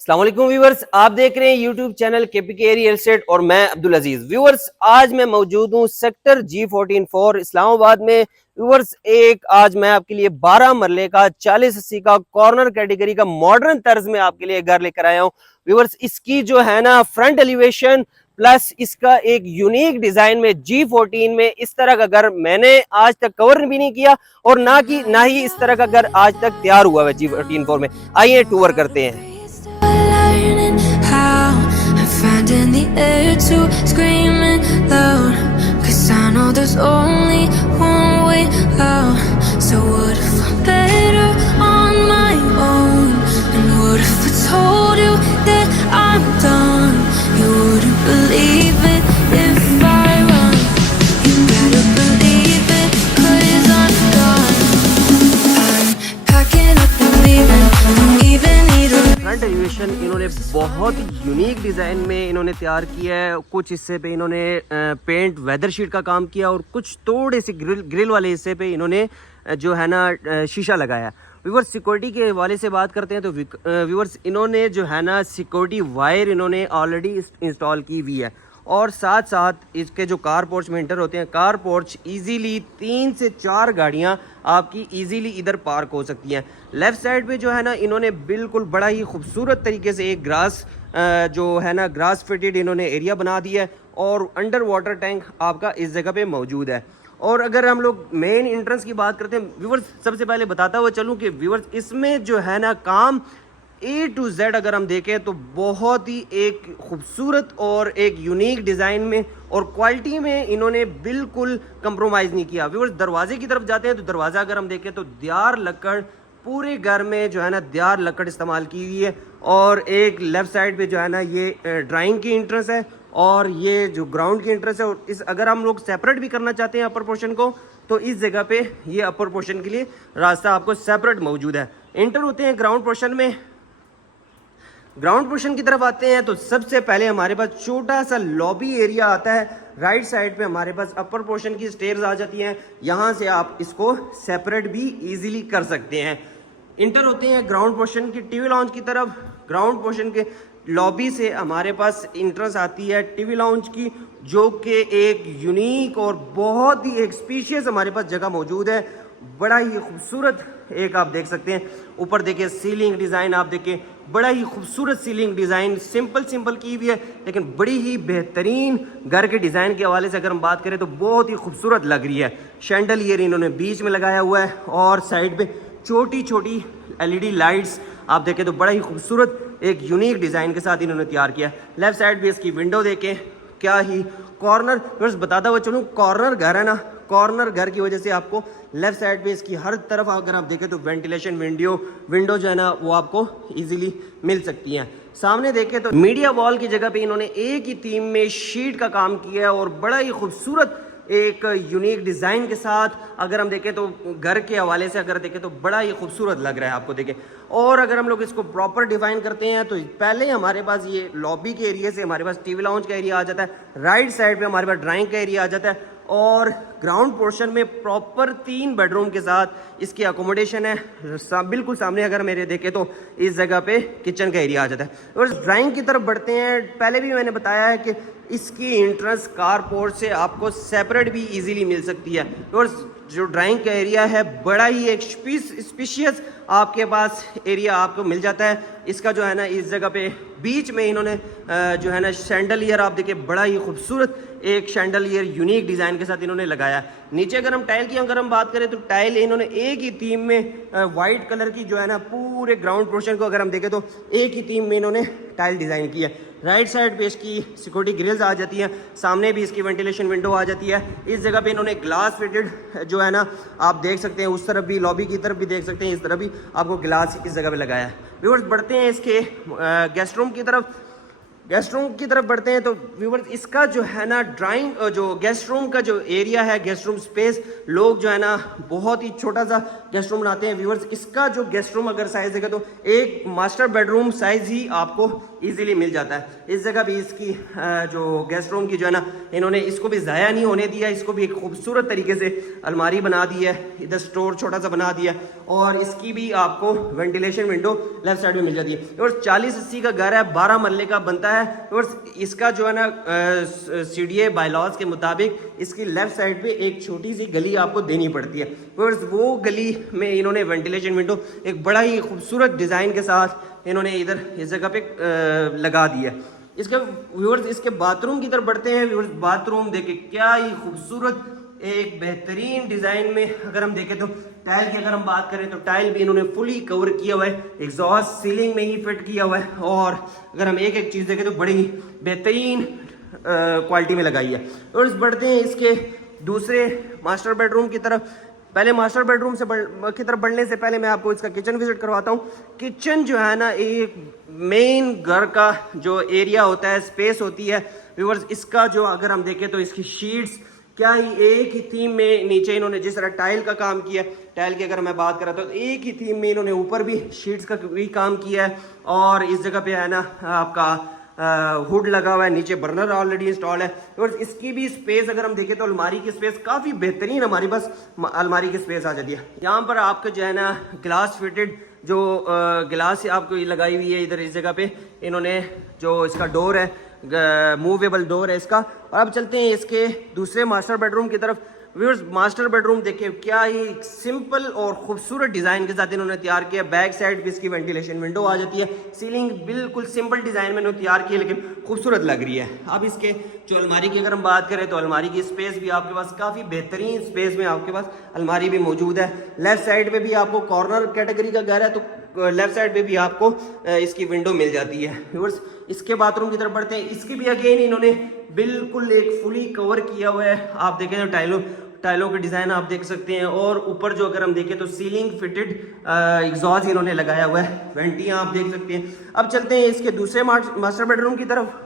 अस्सलाम वालेकुम व्यूअर्स, आप देख रहे हैं YouTube channel KPK real estate और मैं अब्दुल अजीज। व्यूअर्स, आज मैं मौजूद हूं सेक्टर G14 इस्लामाबाद में। व्यूअर्स, आज मैं आपके लिए 12 मरले का 40-80 का कॉर्नर कैटेगरी का मॉडर्न तर्ज में आपके लिए घर लेकर आया हूं। व्यूअर्स, इसकी जो है ना फ्रंट एलिवेशन प्लस इसका एक यूनिक डिजाइन में G14 में इस तरह का घर मैंने आज तक कवर भी नहीं किया और ना ही इस तरह का घर आज तक तैयार हुआ है G14 में। आइए टूर करते हैं। learning how I'm finding the air to scream it loud, 'cause I know there's only one way out. So what if I'm better on my own? And what if I told you that I'm done? You wouldn't believe it if I run. You better believe it, 'cause I'm done. I'm packing up and leaving. Don't even need a front elevation इन्होंने बहुत unique design में इन्होंने तैयार किया है। कुछ हिस्से पे इन्होंने पेंट वेदर शीट का काम किया और कुछ थोड़े से ग्रिल वाले हिस्से पे इन्होंने जो है ना शीशा लगाया है। व्यूवर्स, सिक्योरिटी के हवाले से बात करते हैं तो व्यूवर्स, इन्होंने जो है ना सिक्योरिटी वायर इन्होंने ऑलरेडी इंस्टॉल की हुई है और साथ साथ इसके जो कार पोर्च में एंटर होते हैं, कार पोर्च इजीली 3 से 4 गाड़ियां आपकी इजीली इधर पार्क हो सकती हैं। लेफ़्ट साइड पे जो है ना इन्होंने बिल्कुल बड़ा ही खूबसूरत तरीके से एक ग्रास जो है ना ग्रास फिटेड इन्होंने एरिया बना दिया है और अंडर वाटर टैंक आपका इस जगह पे मौजूद है। और अगर हम लोग मेन एंट्रेंस की बात करते हैं व्यूवर्स, सबसे पहले बताता हुआ चलूँ कि व्यूवर्स इसमें जो है ना काम A to Z अगर हम देखें तो बहुत ही एक खूबसूरत और एक यूनिक डिज़ाइन में और क्वालिटी में इन्होंने बिल्कुल कंप्रोमाइज़ नहीं किया। व्यूअर्स, दरवाजे की तरफ जाते हैं तो दरवाज़ा अगर हम देखें तो दियार लकड़ पूरे घर में जो है ना दियार लकड़ इस्तेमाल की हुई है और एक लेफ़्ट साइड पे जो है ना ये ड्राइंग की इंट्रेंस है और ये जो ग्राउंड की इंट्रेंस है। और इस अगर हम लोग सेपरेट भी करना चाहते हैं अपर पोर्शन को तो इस जगह पे ये अपर पोर्शन के लिए रास्ता आपको सेपरेट मौजूद है। एंटर होते हैं ग्राउंड पोर्शन में। ग्राउंड पोर्शन की तरफ आते हैं तो सबसे पहले हमारे पास छोटा सा लॉबी एरिया आता है। राइट साइड पे हमारे पास अपर पोर्शन की स्टेयर्स आ जाती हैं, यहाँ से आप इसको सेपरेट भी इजीली कर सकते हैं। इंटर होते हैं ग्राउंड पोर्शन की टीवी लाउंज की तरफ। ग्राउंड पोर्शन के लॉबी से हमारे पास इंट्रेंस आती है टीवी लाउंज की, जो कि एक यूनिक और बहुत ही एक स्पीशियस हमारे पास जगह मौजूद है। बड़ा ही खूबसूरत एक आप देख सकते हैं। ऊपर देखिए सीलिंग डिज़ाइन, आप देखिए बड़ा ही खूबसूरत सीलिंग डिज़ाइन सिंपल की हुई है लेकिन बड़ी ही बेहतरीन घर के डिज़ाइन के हवाले से अगर हम बात करें तो बहुत ही खूबसूरत लग रही है। शैंडलियर इन्होंने बीच में लगाया हुआ है और साइड पे छोटी छोटी LED लाइट्स आप देखें तो बड़ा ही खूबसूरत एक यूनिक डिज़ाइन के साथ इन्होंने तैयार किया है। लेफ्ट साइड पे इसकी विंडो देखें, क्या ही कॉर्नर, बस बताता हुआ चलूँ कॉर्नर घर है ना, कॉर्नर घर की वजह से आपको लेफ्ट साइड पे इसकी हर तरफ अगर आप देखें तो वेंटिलेशन विंडो जो है ना वो आपको इजीली मिल सकती हैं। सामने देखें तो मीडिया वॉल की जगह पे इन्होंने एक ही थीम में शीट का काम किया है और बड़ा ही खूबसूरत एक यूनिक डिज़ाइन के साथ अगर हम देखें तो घर के हवाले से अगर देखें तो बड़ा ही खूबसूरत लग रहा है आपको देखें। और अगर हम लोग इसको प्रॉपर डिफाइन करते हैं तो पहले हमारे पास ये लॉबी के एरिया से हमारे पास टीवी लाउंज का एरिया आ जाता है। राइट साइड पे हमारे पास ड्राइंग का एरिया आ जाता है और ग्राउंड पोर्शन में प्रॉपर 3 बेडरूम के साथ इसकी अकोमोडेशन है। बिल्कुल सामने अगर मेरे देखें तो इस जगह पे किचन का एरिया आ जाता है। और ड्राइंग की तरफ बढ़ते हैं। पहले भी मैंने बताया है कि इसकी एंट्रेंस कार पोर्च से आपको सेपरेट भी इजीली मिल सकती है और जो ड्राइंग का एरिया है बड़ा ही एक स्पीशियस आपके पास एरिया आपको मिल जाता है। इसका जो है ना इस जगह पे बीच में इन्होंने जो है ना शैंडलियर आप देखिए बड़ा ही खूबसूरत एक शैंडलियर यूनिक डिज़ाइन के साथ इन्होंने लगाया। नीचे अगर हम टाइल की अगर हम बात करें तो टाइल इन्होंने एक ही थीम में वाइट कलर की जो है ना पूरे ग्राउंड पोर्शन को अगर हम देखें तो एक ही थीम में इन्होंने टाइल डिज़ाइन की है। राइट साइड पे इसकी सिक्योरिटी ग्रिल्स आ जाती हैं, सामने भी इसकी वेंटिलेशन विंडो आ जाती है। इस जगह पे इन्होंने ग्लास फिटेड जो है ना आप देख सकते हैं, उस तरफ भी लॉबी की तरफ भी देख सकते हैं, इस तरफ भी आपको ग्लास इस जगह पे लगाया है। व्यूअर्स, बढ़ते हैं इसके गेस्ट रूम की तरफ। गेस्ट रूम की तरफ बढ़ते हैं तो व्यूअर्स इसका जो है ना ड्राइंग जो गेस्ट रूम का जो एरिया है, गेस्ट रूम स्पेस, लोग जो है ना बहुत ही छोटा सा गेस्ट रूम बनाते हैं। व्यूअर्स, इसका जो गेस्ट रूम अगर साइज देगा तो एक मास्टर बेडरूम साइज ही आपको इजीली मिल जाता है। इस जगह भी इसकी जो गेस्ट रूम की जो है ना इन्होंने इसको भी ज़ाया नहीं होने दिया, इसको भी एक खूबसूरत तरीके से अलमारी बना दी है, इधर स्टोर छोटा सा बना दिया और इसकी भी आपको वेंटिलेशन विंडो लेफ्ट साइड में मिल जाती है। और 40-80 का घर है, 12 मरले का बनता है। और इसका जो है ना CDA बायलॉज के मुताबिक इसकी लेफ्ट साइड पे एक छोटी सी गली आपको देनी पड़ती है। और वो गली में इन्होंने वेंटिलेशन विंडो एक बड़ा ही खूबसूरत डिज़ाइन के साथ इन्होंने इधर इस जगह पे लगा दिया है। इसके व्यूअर्स इसके बाथरूम की तरफ बढ़ते हैं। व्यूअर्स बाथरूम देखे क्या ही खूबसूरत एक बेहतरीन डिज़ाइन में अगर हम देखें तो टाइल की अगर हम बात करें तो टाइल भी इन्होंने फुली कवर किया हुआ है, एग्जॉस्ट सीलिंग में ही फिट किया हुआ है। और अगर हम एक एक चीज़ देखें तो बड़ी बेहतरीन क्वालिटी में लगाई है। और बढ़ते हैं इसके दूसरे मास्टर बेडरूम की तरफ। पहले मास्टर बेडरूम से की तरफ बढ़ने से पहले मैं आपको इसका किचन विजिट करवाता हूँ। किचन जो है ना एक मेन घर का जो एरिया होता है, स्पेस होती है व्यूअर्स, इसका जो अगर हम देखें तो इसकी शीट्स क्या ही एक ही थीम में नीचे इन्होंने जिस तरह टाइल का काम किया है, टाइल की अगर मैं बात करा तो एक ही थीम में इन्होंने ऊपर भी शीट्स का भी काम किया है। और इस जगह पे है ना आपका हुड लगा हुआ है, नीचे बर्नर ऑलरेडी इंस्टॉल है। और इसकी भी स्पेस अगर हम देखें तो अलमारी की स्पेस काफ़ी बेहतरीन हमारी बस अलमारी की स्पेस आ जाती है। यहाँ पर आपका जो है ना ग्लास फिटेड जो ग्लास आपको लगाई हुई है इधर इस जगह पे इन्होंने, जो इसका डोर है मूवेबल डोर है इसका। और अब चलते हैं इसके दूसरे मास्टर बेडरूम की तरफ। व्यूअर्स मास्टर बेडरूम देखिए क्या ही सिंपल और खूबसूरत डिज़ाइन के साथ इन्होंने तैयार किया। बैक साइड भी इसकी वेंटिलेशन विंडो आ जाती है। सीलिंग बिल्कुल सिंपल डिज़ाइन में इन्होंने तैयार की है लेकिन खूबसूरत लग रही है। अब इसके जो अलमारी की अगर हम बात करें तो अलमारी की स्पेस भी आपके पास काफ़ी बेहतरीन स्पेस में आपके पास अलमारी भी मौजूद है। लेफ्ट साइड में भी आपको कॉर्नर कैटेगरी का घर है तो लेफ्ट साइड पे भी आपको इसकी विंडो मिल जाती है। व्यूअर्स इसके बाथरूम की तरफ बढ़ते हैं। इसकी भी अगेन इन्होंने बिल्कुल एक फुली कवर किया हुआ है। आप देखें तो टाइलों के डिज़ाइन आप देख सकते हैं। और ऊपर जो अगर हम देखें तो सीलिंग फिटेड एग्जॉस्ट इन्होंने लगाया हुआ है, वेंटियाँ आप देख सकते हैं। अब चलते हैं इसके दूसरे मास्टर बेडरूम की तरफ।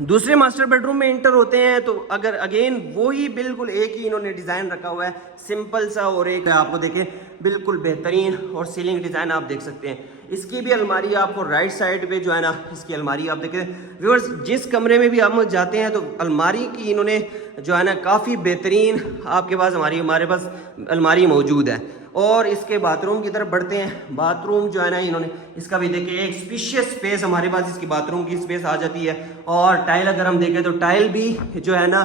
दूसरे मास्टर बेडरूम में इंटर होते हैं तो अगर अगेन वही बिल्कुल एक ही इन्होंने डिज़ाइन रखा हुआ है, सिंपल सा। और एक आपको देखें बिल्कुल बेहतरीन और सीलिंग डिज़ाइन आप देख सकते हैं। इसकी भी अलमारी आपको राइट साइड पे जो है ना इसकी अलमारी आप देखें। व्यूअर्स जिस कमरे में भी हम जाते हैं तो अलमारी की इन्होंने जो है ना काफ़ी बेहतरीन आपके पास हमारे पास अलमारी मौजूद है। और इसके बाथरूम की तरफ बढ़ते हैं। बाथरूम जो है ना इन्होंने इसका भी देखिए एक स्पेशियस स्पेस हमारे पास इसकी बाथरूम की स्पेस आ जाती है। और टाइल अगर हम देखें तो टाइल भी जो है ना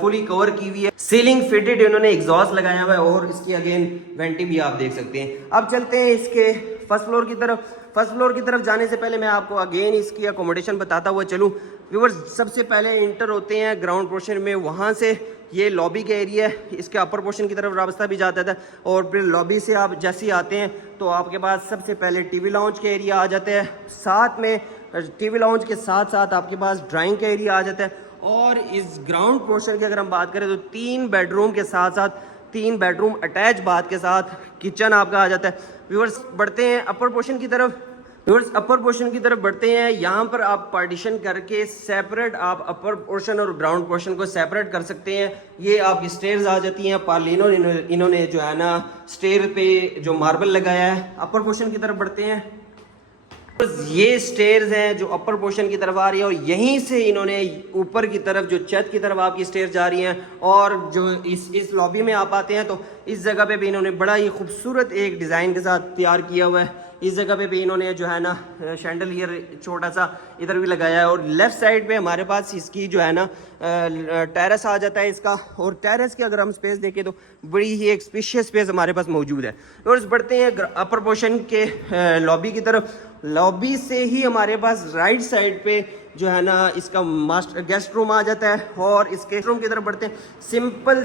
फुली कवर की हुई है। सीलिंग फिटेड इन्होंने एग्जॉस्ट लगाया हुआ है और इसकी अगेन वेंटी भी आप देख सकते हैं। अब चलते हैं इसके फर्स्ट फ्लोर की तरफ। फर्स्ट फ्लोर की तरफ जाने से पहले मैं आपको अगेन इसकी अकोमोडेशन बताता हुआ चलूँ। व्यूअर्स सबसे पहले इंटर होते हैं ग्राउंड पोर्शन में, वहाँ से ये लॉबी का एरिया है, इसके अपर पोर्शन की तरफ रास्ता भी जाता था। और फिर लॉबी से आप जैसे ही आते हैं तो आपके पास सबसे पहले टीवी लाउंज का एरिया आ जाता है। साथ में टीवी लाउंज के साथ साथ आपके पास ड्राइंग का एरिया आ जाता है। और इस ग्राउंड पोर्शन की अगर हम बात करें तो 3 बेडरूम के साथ साथ 3 बेडरूम अटैच बाथ के साथ किचन आपका आ जाता है। व्यूअर्स बढ़ते हैं अपर पोर्शन की तरफ। व्यूअर्स अपर पोर्शन की तरफ बढ़ते हैं। यहाँ पर आप पार्टीशन करके सेपरेट आप अपर पोर्शन और ग्राउंड पोर्शन को सेपरेट कर सकते हैं। ये आपकी स्टेयर्स आ जाती हैं। पार्लिनो इन्होंने जो है ना स्टेयर पे जो मार्बल लगाया है। अपर पोर्शन की तरफ बढ़ते हैं। ये स्टेयर्स हैं जो अपर पोर्शन की तरफ आ रही है और यहीं से इन्होंने ऊपर की तरफ जो छत की तरफ आपकी स्टेयर जा रही हैं। और जो इस लॉबी में आप आते हैं तो इस जगह पे भी इन्होंने बड़ा ही खूबसूरत एक डिज़ाइन के साथ तैयार किया हुआ है। इस जगह पे भी इन्होंने जो है ना शैंडलियर छोटा सा इधर भी लगाया है। और लेफ्ट साइड पे हमारे पास इसकी जो है ना टेरेस आ जाता है इसका। और टेरेस की अगर हम स्पेस देखें तो बड़ी ही एक स्पेशियस स्पेस हमारे पास मौजूद है। और बढ़ते हैं अपर पोर्शन के लॉबी की तरफ। लॉबी से ही हमारे पास राइट साइड पे जो है ना इसका मास्टर गेस्ट रूम आ जाता है। और इस गेस्ट रूम की तरफ बढ़ते हैं।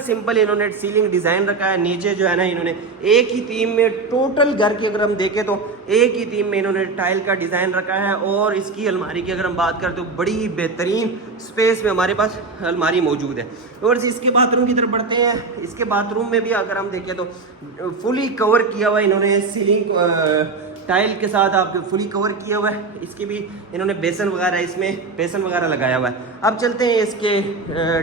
सिंपल इन्होंने सीलिंग डिज़ाइन रखा है। नीचे जो है ना इन्होंने एक ही थीम में टोटल घर की अगर हम देखें तो एक ही थीम में इन्होंने टाइल का डिज़ाइन रखा है। और इसकी अलमारी की अगर हम बात करें तो बड़ी ही बेहतरीन स्पेस में हमारे पास अलमारी मौजूद है। और इसके बाथरूम की तरफ बढ़ते हैं। इसके बाथरूम में भी अगर हम देखें तो फुली कवर किया हुआ इन्होंने सीलिंग टाइल के साथ आपको फुली कवर किया हुआ है। इसकी भी इन्होंने बेसन वगैरह लगाया हुआ है। अब चलते हैं इसके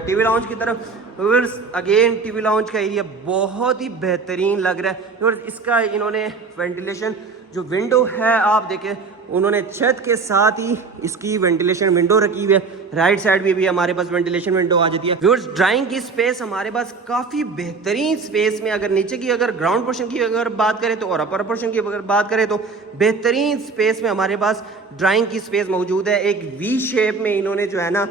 टीवी लाउंज की तरफ। अगेन टीवी लाउंज का एरिया बहुत ही बेहतरीन लग रहा है। और इसका इन्होंने वेंटिलेशन जो विंडो है आप देखें उन्होंने छत के साथ ही इसकी वेंटिलेशन विंडो रखी हुई है। राइट साइड में भी हमारे पास वेंटिलेशन विंडो आ जाती है। व्यूअर्स, ड्राइंग की स्पेस हमारे पास काफ़ी बेहतरीन स्पेस में, अगर नीचे की अगर ग्राउंड पोर्शन की अगर बात करें तो और अपर पोर्शन की अगर बात करें तो बेहतरीन स्पेस में हमारे पास ड्राइंग की स्पेस मौजूद है। एक वी शेप में इन्होंने जो है ना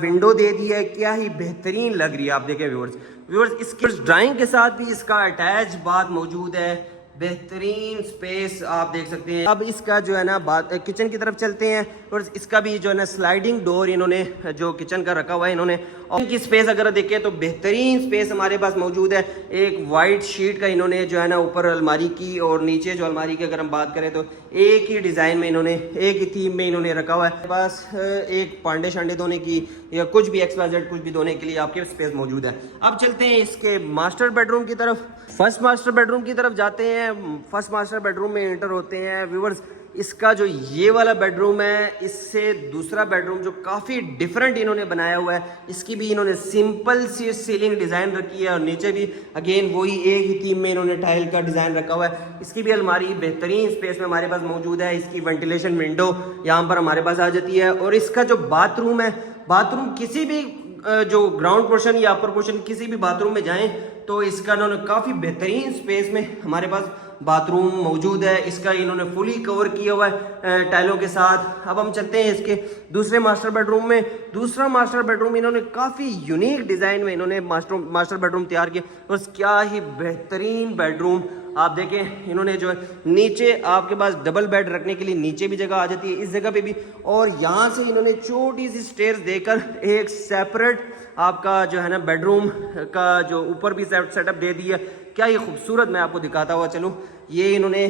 विंडो दे दी है, क्या ही बेहतरीन लग रही है। आप देखें व्यूअर्स, इसकी ड्राइंग के साथ भी इसका अटैच बाथ मौजूद है, बेहतरीन स्पेस आप देख सकते हैं। अब इसका जो है ना बात किचन की तरफ चलते हैं और इसका भी जो है ना स्लाइडिंग डोर इन्होंने जो किचन का रखा हुआ है इन्होंने। और इनकी स्पेस अगर देखें तो बेहतरीन स्पेस हमारे पास मौजूद है। एक वाइट शीट का इन्होंने जो है ना ऊपर अलमारी की और नीचे जो अलमारी की अगर हम बात करें तो एक ही डिज़ाइन में इन्होंने एक ही थीम में इन्होंने रखा हुआ है। पास एक पांडे शांडे धोने की या कुछ भी XYZ कुछ भी धोने के लिए आपके स्पेस मौजूद है। अब चलते हैं इसके मास्टर बेडरूम की तरफ। फर्स्ट मास्टर बेडरूम की तरफ जाते हैं। फर्स्ट मास्टर बेडरूम में एंटर होते हैं। व्यूअर्स, इसका जो ये वाला बेडरूम है इससे दूसरा बेडरूम जो काफ़ी डिफरेंट इन्होंने बनाया हुआ है। इसकी भी इन्होंने सिंपल सी सीलिंग डिज़ाइन रखी है और नीचे भी अगेन वही एक ही थीम में इन्होंने टाइल का डिज़ाइन रखा हुआ है। इसकी भी अलमारी बेहतरीन स्पेस में हमारे पास मौजूद है। इसकी वेंटिलेशन विंडो यहाँ पर हमारे पास आ जाती है। और इसका जो बाथरूम है, बाथरूम किसी भी जो ग्राउंड पोर्शन या अपर पोर्शन किसी भी बाथरूम में जाएं तो इसका इन्होंने काफ़ी बेहतरीन स्पेस में हमारे पास बाथरूम मौजूद है। इसका इन्होंने फुली कवर किया हुआ है टाइलों के साथ। अब हम चलते हैं इसके दूसरे मास्टर बेडरूम में। दूसरा मास्टर बेडरूम इन्होंने काफ़ी यूनिक डिज़ाइन में इन्होंने मास्टर बेडरूम तैयार किया। बस क्या ही बेहतरीन बेडरूम आप देखें। इन्होंने जो है नीचे आपके पास डबल बेड रखने के लिए नीचे भी जगह आ जाती है, इस जगह पे भी। और यहाँ से इन्होंने छोटी सी स्टेयर्स देकर एक सेपरेट आपका जो है ना बेडरूम का जो ऊपर भी सेटअप दे दिया। क्या ही खूबसूरत, मैं आपको दिखाता हुआ चलूँ। ये इन्होंने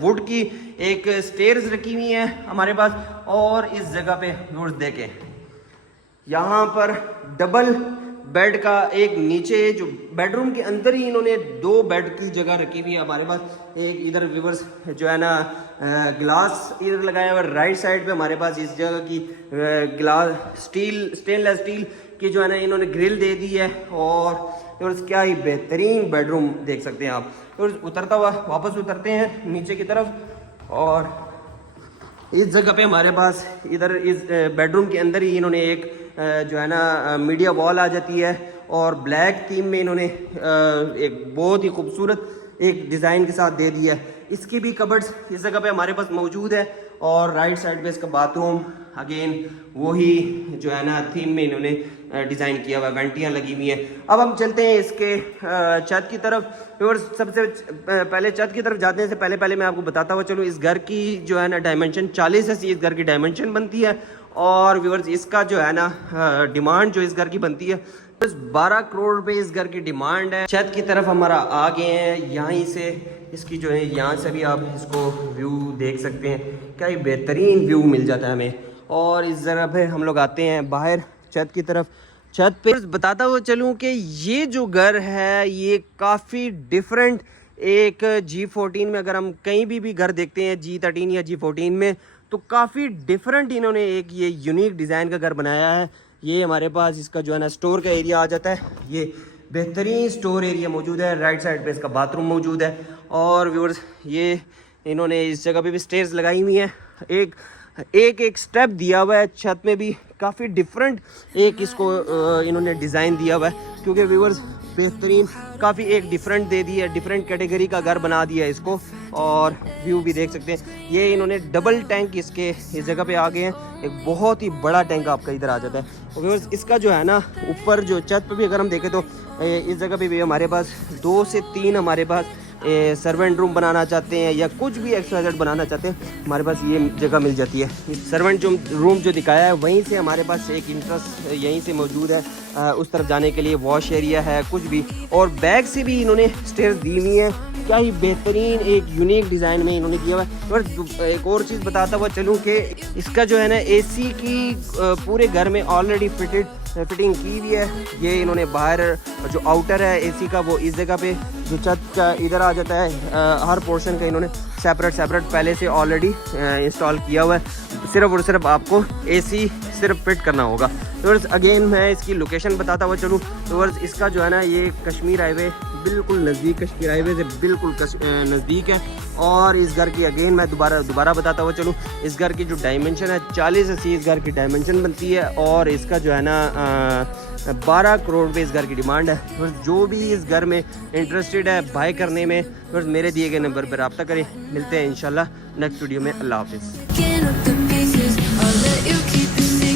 वुड की एक स्टेयर्स रखी हुई है हमारे पास। और इस जगह पे रोज देखें, यहाँ पर डबल बेड का एक नीचे जो बेडरूम के अंदर ही इन्होंने दो बेड की जगह रखी हुई है हमारे पास। एक इधर व्यूअर्स जो है ना ग्लास इधर लगाया हुआ। राइट साइड पे हमारे पास इस जगह की ग्लास स्टेनलेस स्टील की जो है ना इन्होंने ग्रिल दे दी है। और क्या ही बेहतरीन बेडरूम देख सकते हैं आप। और उतरता हुआ वापस उतरते हैं नीचे की तरफ। और इस जगह पे हमारे पास इधर इस बेडरूम के अंदर ही इन्होंने एक जो है ना मीडिया वॉल आ जाती है और ब्लैक थीम में इन्होंने एक बहुत ही खूबसूरत एक डिज़ाइन के साथ दे दिया है। इसकी भी कबर्ड्स इस जगह पे हमारे पास मौजूद है। और राइट साइड पे इसका बाथरूम अगेन वही जो है ना थीम में इन्होंने डिज़ाइन किया हुआ है, वेंटियाँ लगी हुई हैं। अब हम चलते हैं इसके छत की तरफ। और सबसे पहले छत की तरफ जाने से पहले मैं आपको बताता हुआ चलूँ, इस घर की जो है ना डायमेंशन 40 ऐसी इस घर की डायमेंशन बनती है। और व्यूअर्स, इसका जो है ना डिमांड जो इस घर की बनती है बस 12 करोड़ रुपए इस घर की डिमांड है। छत की तरफ हमारा आ गए हैं। यहीं से इसकी जो है यहाँ से भी आप इसको व्यू देख सकते हैं। क्या ही बेहतरीन व्यू मिल जाता है हमें। और इस जगह पे हम लोग आते हैं बाहर छत की तरफ। छत पे बताता हुआ चलूँ कि ये जो घर है ये काफ़ी डिफरेंट एक G14 में अगर हम कहीं भी घर देखते हैं G13 या G14 में तो काफ़ी डिफरेंट इन्होंने एक ये यूनिक डिज़ाइन का घर बनाया है। ये हमारे पास इसका जो है ना स्टोर का एरिया आ जाता है। ये बेहतरीन स्टोर एरिया मौजूद है। राइट साइड पे इसका बाथरूम मौजूद है। और व्यूअर्स, ये इन्होंने इस जगह पे भी स्टेयर्स लगाई हुई हैं। एक स्टेप दिया हुआ है छत में भी, काफ़ी डिफरेंट एक इसको इन्होंने डिज़ाइन दिया हुआ है। क्योंकि व्यूअर्स बेहतरीन काफ़ी एक डिफरेंट दे दी है, डिफरेंट कैटेगरी का घर बना दिया है इसको। और व्यू भी देख सकते हैं। ये इन्होंने डबल टैंक इसके इस जगह पे आ गए हैं। एक बहुत ही बड़ा टैंक आपका इधर आ जाता है। और व्यूअर्स, इसका जो है ना ऊपर जो छत पे भी अगर हम देखें तो इस जगह पे भी हमारे पास 2 से 3 हमारे पास सर्वेंट रूम बनाना चाहते हैं या कुछ भी XYZ बनाना चाहते हैं, हमारे पास ये जगह मिल जाती है। सर्वेंट रूम जो दिखाया है वहीं से हमारे पास एक इंट्रेंस यहीं से मौजूद है। उस तरफ जाने के लिए वॉश एरिया है कुछ भी। और बैक से भी इन्होंने स्टेयर्स दी हुई हैं। क्या ही बेहतरीन एक यूनिक डिज़ाइन में इन्होंने किया हुआ है। और एक और चीज़ बताता हुआ चलूँ कि इसका जो है ना AC की पूरे घर में ऑलरेडी फिटिंग की हुई है। ये इन्होंने बाहर जो आउटर है AC का वो इस जगह पे जो छत का इधर आ जाता है। हर पोर्शन का इन्होंने सेपरेट पहले से ऑलरेडी इंस्टॉल किया हुआ है। सिर्फ और सिर्फ आपको AC सिर्फ फिट करना होगा। तो अगेन मैं इसकी लोकेशन बताता हुआ चलूँ तो इसका जो है ना ये कश्मीर हाईवे बिल्कुल नज़दीक, कश्मीर हाईवे से बिल्कुल नज़दीक है। और इस घर की अगेन मैं दोबारा बताता हुआ चलूँ, इस घर की जो डायमेंशन है 40-80 इस घर की डायमेंशन बनती है। और इसका जो है ना 12 करोड़ रुपये इस घर की डिमांड है। बस जो भी इस घर में इंटरेस्टेड है बाय करने में, बस मेरे दिए गए नंबर पर रब्ता करें। मिलते हैं इंशाल्लाह नेक्स्ट वीडियो में। अल्लाह हाफिज़। Picking up the pieces, I'll let you keep it.